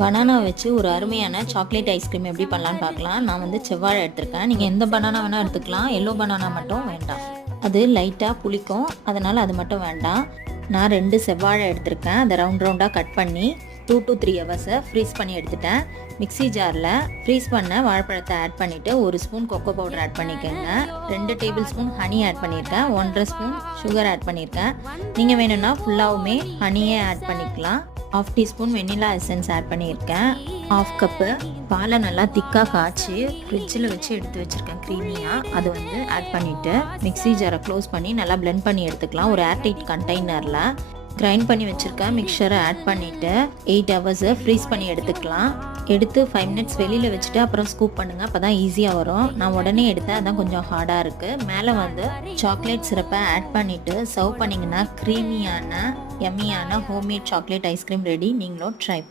Banana வச்சு ஒரு அருமையான சாக்லேட் ஐஸ்கிரீம் எப்படி பண்ணலான்னு பார்க்கலாம். நான் வந்து செவ்வாழை எடுத்திருக்கேன். நீங்கள் எந்த பனானா வேணால் எடுத்துக்கலாம். எல்லோ பனானா மட்டும் வேண்டாம். அது லைட்டாக புளிக்கும், அதனால் அது மட்டும் வேண்டாம். நான் 2 செவ்வாழை எடுத்திருக்கேன். அதை ரவுண்டாக கட் பண்ணி 2 to 3 ஹவர்ஸை ஃப்ரீஸ் பண்ணி எடுத்துட்டேன். மிக்ஸி ஜாரில் ஃப்ரீஸ் பண்ண வாழைப்பழத்தை ஆட் பண்ணிவிட்டு 1 ஸ்பூன் கொக்கோ பவுடர் ஆட் பண்ணிக்கோங்க. 2 டேபிள் ஸ்பூன் ஹனி ஆட் பண்ணியிருக்கேன். 1.5 ஸ்பூன் சுகர் ஆட் பண்ணியிருக்கேன். நீங்கள் வேணும்னா ஃபுல்லாகவுமே ஹனியே ஆட் பண்ணிக்கலாம். 1/2 டீஸ்பூன் வெண்ணிலா எசன்ஸ் ஆட் பண்ணியிருக்கேன். 1/2 கப்பு பாலை நல்லா திக்காக காய்ச்சி ஃப்ரிட்ஜில் வச்சு எடுத்து வச்சுருக்கேன் க்ரீமியாக. அதை வந்து ஆட் பண்ணிவிட்டு மிக்ஸி ஜாரை க்ளோஸ் பண்ணி நல்லா பிளெண்ட் பண்ணி எடுத்துக்கலாம். ஒரு ஏர்டைட் கண்டெய்னரில் கிரைண்ட் பண்ணி வச்சுருக்கேன் மிக்சரை ஆட் பண்ணிவிட்டு 8 ஹவர்ஸை ஃப்ரீஸ் பண்ணி எடுத்துக்கலாம். எடுத்து 5 மினிட்ஸ் வெளியில் வச்சுட்டு அப்புறம் ஸ்கூப் பண்ணுங்கள். அப்போ தான் ஈஸியாக வரும். நான் உடனே எடுத்தேன், அதான் கொஞ்சம் ஹார்டாக இருக்குது. மேலே வந்து சாக்லேட் சிரப்பை ஆட் பண்ணிவிட்டு சர்வ் பண்ணிங்கன்னா க்ரீமியான எம்மியான ஹோம்மேட் சாக்லேட் ஐஸ்கிரீம் ரெடி. நீங்களும் ட்ரை பண்ணுங்கள்.